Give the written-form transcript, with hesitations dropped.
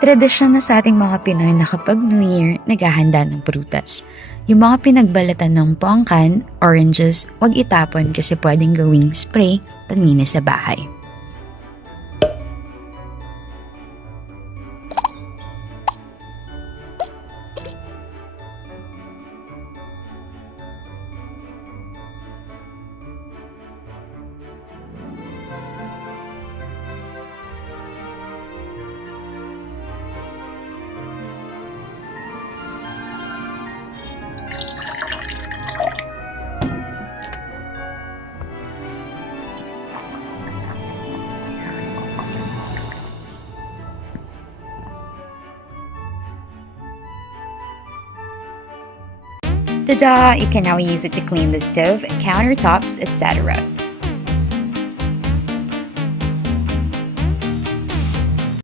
Tradisyon na sa ating mga Pinoy na kapag New Year, naghahanda ng prutas. Yung mga pinagbalatan ng pongkan, oranges, wag itapon kasi pwedeng gawing spray, panlinis sa bahay. Ta-da! You can now use it to clean the stove, countertops, etc.